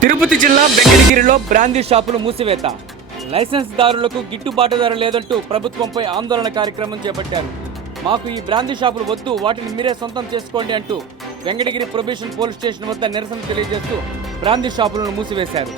తిరుపతి జిల్లా వెంకటగిరిలో బ్రాందీ షాపులు మూసివేత. లైసెన్స్ దారులకు గిట్టుబాటు ధర లేదంటూ ప్రభుత్వంపై ఆందోళన కార్యక్రమం చేపట్టారు. మాకు ఈ బ్రాందీ షాపులు వద్దు వాటిని మీరే సొంతం చేసుకోండి అంటూ వెంకటగిరి ప్రొబేషన్ పోలీస్ స్టేషన్ వద్ద నిరసన తెలియజేస్తూ బ్రాందీ షాపులను మూసివేశారు.